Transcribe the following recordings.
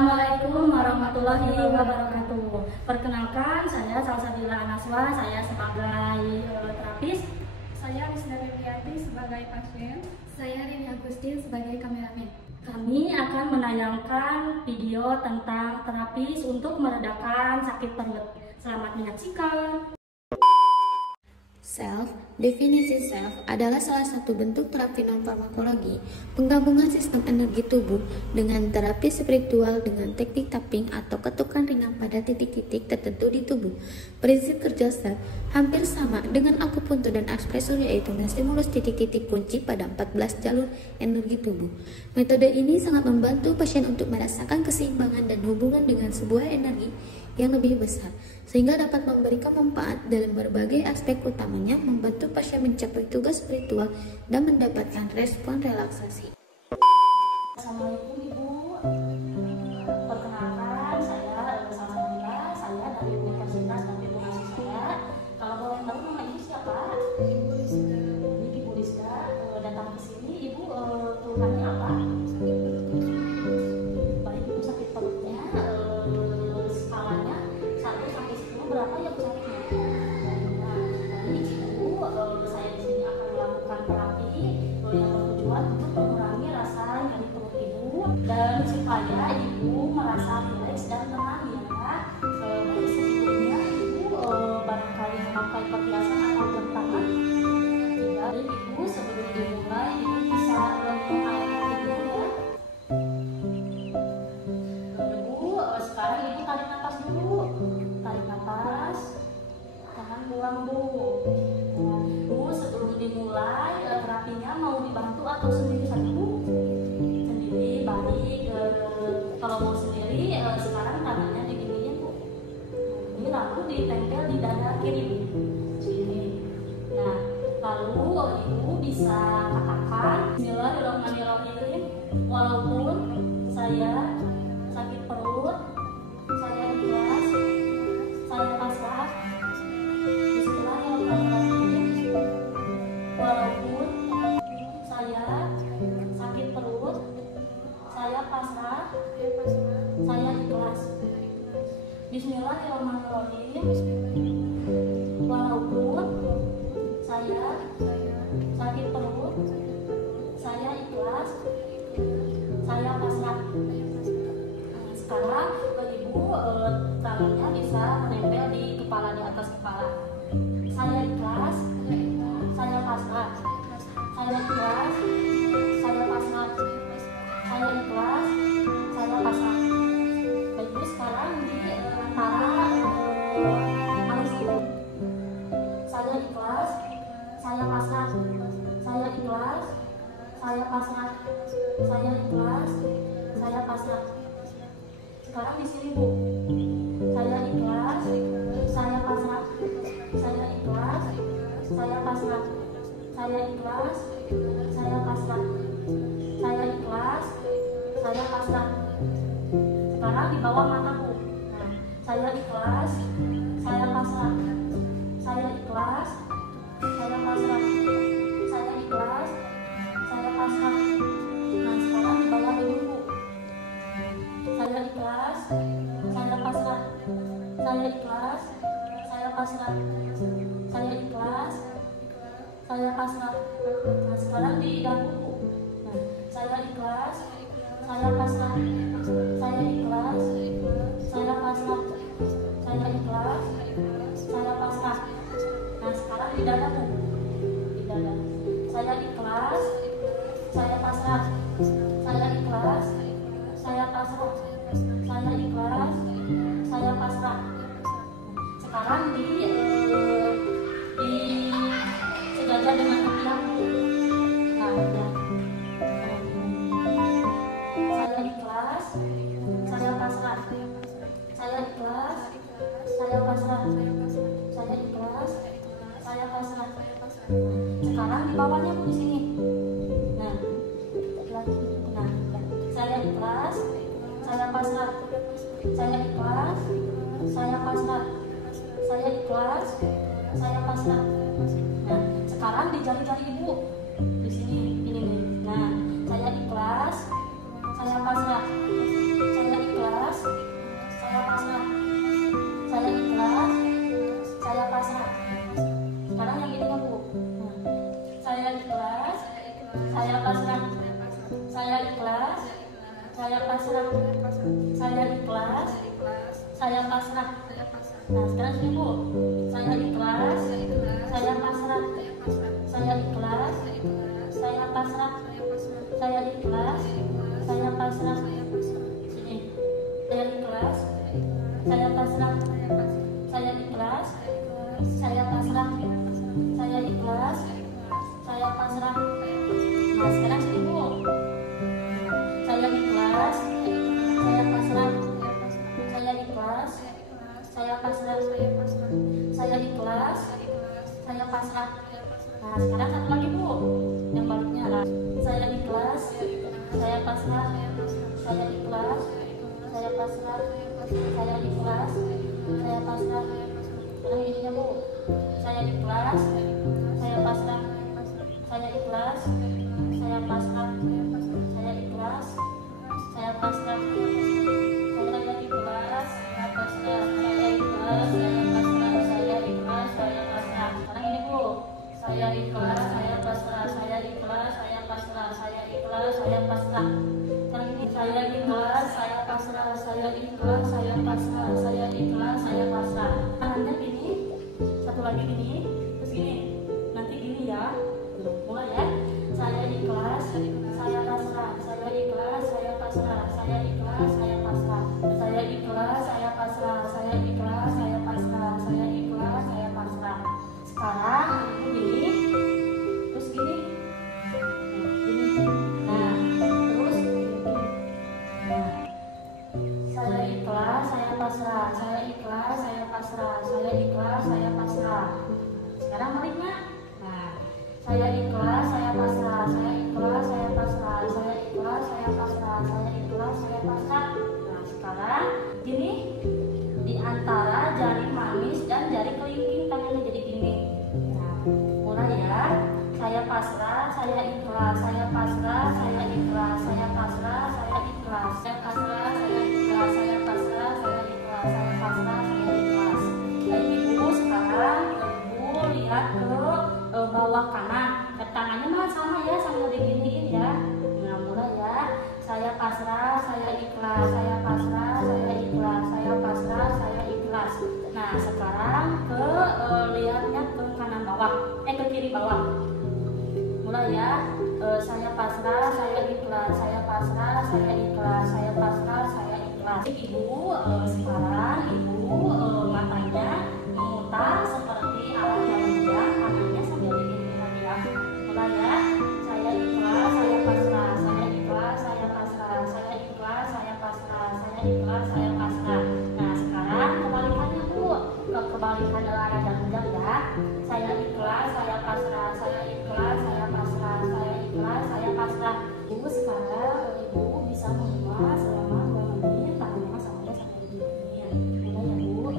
Assalamualaikum warahmatullahi wabarakatuh. Perkenalkan, saya Salsabila Anaswa, saya sebagai terapis. Saya Wisna Deviati sebagai pasien. Saya Rini Agustin sebagai kameramen. Kami akan menayangkan video tentang terapis untuk meredakan sakit perut. Selamat menyaksikan. Self, definisi self adalah salah satu bentuk terapi non-farmakologi, penggabungan sistem energi tubuh dengan terapi spiritual dengan teknik tapping atau ketukan ringan pada titik-titik tertentu di tubuh. Prinsip kerja self hampir sama dengan akupuntur dan akupresur, yaitu menstimulus titik-titik kunci pada 14 jalur energi tubuh. Metode ini sangat membantu pasien untuk merasakan keseimbangan dan hubungan dengan sebuah energi yang lebih besar, sehingga dapat memberikan manfaat dalam berbagai aspek, utamanya membantu pasien mencapai tugas spiritual dan mendapatkan respon relaksasi. Assalamualaikum Ibu. Perkenalkan, saya Salsabila, saya dari Universitas dan Donasi saya. Kalau boleh tahu nama Ibu siapa? Ibu Wisna. Ibu Rizka. Datang ke sini, Ibu keluhannya apa? Baik, Ibu sakit perutnya. Skalanya 1 sampai 10 berapa ya Bu sakitnya? Nah, ini Ibu, saya di sini akan melakukan terapi yang bertujuan untuk mengurangi rasa nyeri perut Ibu dan supaya Ibu merasa rileks dan tenang ya. Baik, sebelumnya Ibu barangkali memakai perhiasan atau jam tangan. Jadi Ibu sebelum dimulai Ibu bisa minum air putih dulu ya. Ibu sekarang Ibu tarik nafas dulu. Tarik nafas, jangan buang Bu. Bu sebelum dimulai terapinya mau dibantu atau sendiri saja Bu? Sendiri, baik. Kalau mau sendiri sekarang tangannya diginiin Bu. Ini lalu ditempel di dada kiri sini. Nah, lalu Ibu bisa katakan Bismillahirrahmanirrahim. Walaupun saya sakit perut, saya ikhlas, saya pasrah. Bismillahirrahmanirrahim. Walaupun saya sakit perut, saya pasrah, saya ikhlas. Bismillahirrahmanirrahim. Walaupun saya sakit perut, saya ikhlas, saya pasrah. Sekarang Ibu tangannya bisa menempel di kepala, di atas kepala. Saya ikhlas, saya pasrah, saya ikhlas, saya pasrah, saya ikhlas, saya pasrah. Baik Bu, sekarang di antara alis Ibu. Saya ikhlas, saya pasrah, saya ikhlas, saya pasrah, saya ikhlas, saya pasrah. Sekarang di sini Bu, saya ikhlas, saya pasrah, saya ikhlas, saya pasrah, saya ikhlas, saya pasrah, saya ikhlas, saya pasrah. Sekarang di bawah mata Bu, nah, saya ikhlas, saya pasrah, saya ikhlas, saya pasrah, saya ikhlas, saya pasrah. Nah, sekarang di bawah ini Bu, saya ikhlas, saya pasrah, saya ikhlas, saya pasrah, saya ikhlas, saya pasrah. Nah, sekarang di dagu Bu, nah, saya ikhlas, saya pasrah, saya ikhlas, saya pasrah, saya ikhlas, saya pasrah. Nah, sekarang di dada Bu, di dada, saya ikhlas, saya pasrah, saya ikhlas, saya pasrah, saya ikhlas, saya pasrah. Sekarang sejajar dengan ketiak Bu. Nah, ya. Saya ikhlas, saya pasrah, saya ikhlas, saya pasrah, saya ikhlas, saya pasrah. Sekarang di bawahnya Bu, di sini. Nah, saya ikhlas, saya pasrah, saya ikhlas, saya pasrah, saya ikhlas, saya pasrah. Nah, sekarang di jari-jari Ibu di sini ini nih. Nah, saya ikhlas, saya pasrah, saya ikhlas, Saya ikhlas. Saya ikhlas. Saya pasrah. Saya pasrah. Nah sekarang sini Bu. Saya ikhlas. Saya ikhlas. Saya pasrah. Saya pasrah. Saya ikhlas. Saya ikhlas. Saya pasrah. Saya pasrah. Saya ikhlas. Saya ikhlas. Saya pasrah. Saya pasrah. Sini. Saya ikhlas. Saya ikhlas. Saya pasrah. Saya pasrah. Saya ikhlas. Saya ikhlas. Saya pasrah. Saya Saya pasrah. ikhlas. Saya ikhlas. Saya pasrah. Saya pasrah. Nah sekarang sini Bu. Saya ikhlas. Saya pasrah. Saya ikhlas. Saya ikhlas. Saya pasrah. Saya pasrah. Saya ikhlas. Saya ikhlas. Saya pasrah. Saya pasrah. Nah sekarang satu lagi Bu. Yang baliknya lah. Saya ikhlas. Saya ikhlas. Saya pasrah. Saya pasrah. Saya ikhlas. Saya ikhlas. Saya pasrah. Saya pasrah. Saya ikhlas. Saya pasrah. Sekarang ininya Bu. Saya ikhlas. Saya pasrah. Saya ikhlas. Saya pasrah. Saya ikhlas. Saya pasrah. Saya ikhlas. Saya pasrah. Saya ikhlas. Saya pasrah. Saya ikhlas. Saya pasrah. Sekarang ini Bu. Saya ikhlas. Saya pasrah. Saya ikhlas. Saya pasrah. Saya ikhlas. Saya pasrah. Sekarang ini saya ikhlas. Saya pasrah. Saya ikhlas. Saya pasrah. Saya ikhlas. Saya pasrah. Tangannya gini. Satu lagi gini. Terus gini. Nanti gini ya. Mulai ya. Saya ikhlas. Saya pasrah. Saya ikhlas. Saya pasrah. Saya ikhlas. Saya pasrah. Saya ikhlas. Saya pasrah. Saya ikhlas. Saya pasrah. Saya ikhlas. Saya pasrah. Sekarang gini. Terus gini. Gini. Nah, terus gini. Nah. Saya ikhlas. Saya pasrah. Saya ikhlas. Saya pasrah. Saya ikhlas. Saya pasrah. Sekarang baliknya. Nah, saya ikhlas, saya pasrah, saya ikhlas, saya pasrah, saya ikhlas, saya pasrah, saya ikhlas, saya pasrah. Nah, sekarang gini di antara jari manis dan jari kelingking tangannya jadi gini. Nah, mulai ya. Saya pasrah, saya ikhlas, saya pasrah, saya ikhlas, saya pasrah, saya ikhlas, saya pasrah, saya ikhlas, saya pasrah, saya ikhlas, saya pasrah, saya ikhlas. Baik Ibu, sekarang Ibu lihat ke bawah kanan. Tangannya mah sama ya, sambil diginiin ya. Nah mulai ya. Saya pasrah, saya ikhlas, saya pasrah, saya ikhlas, saya pasrah, saya ikhlas. Nah sekarang ke lihatnya ke kanan bawah, ke kiri bawah. Mulai ya. Saya pasrah, saya ikhlas, saya pasrah, saya ikhlas, saya pasrah, saya ikhlas. Ibu sekarang Ibu matanya memutar seperti alat jalan-jalan, tangannya sambil diginiin lagi ya. Mulai ya. Saya ikhlas, saya pasrah, saya ikhlas, saya pasrah, saya ikhlas, saya pasrah, saya ikhlas, saya pasrah. Nah sekarang kebalikannya Bu. Kebalikan arah jalan ya. Saya ikhlas, saya pasrah, saya ikhlas, saya pasrah, saya ikhlas, saya pasrah. Ibu sekarang Ibu bisa membuat selama 2 menit, tangannya sampai diginiin. Mulai ya Bu.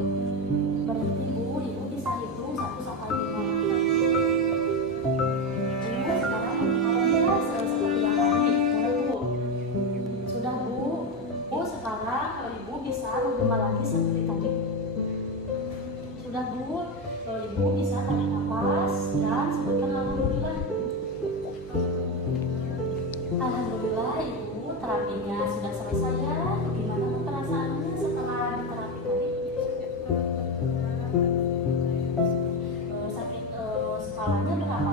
Berhenti Bu. Ibu bisa hitung 1 sampai 5. Sekarang kalau seperti yang tadi, mulai Bu. Sudah Bu. Bu sekarang Ibu bisa menggembal lagi seperti tadi. Sudah Bu. Ibu bisa tarik nafas dan sebutkan alhamdulillah. Alhamdulillah Ibu, terapinya sudah selesai ya. Gimana perasaannya setelah terapi tadi? Sakit skalanya berapa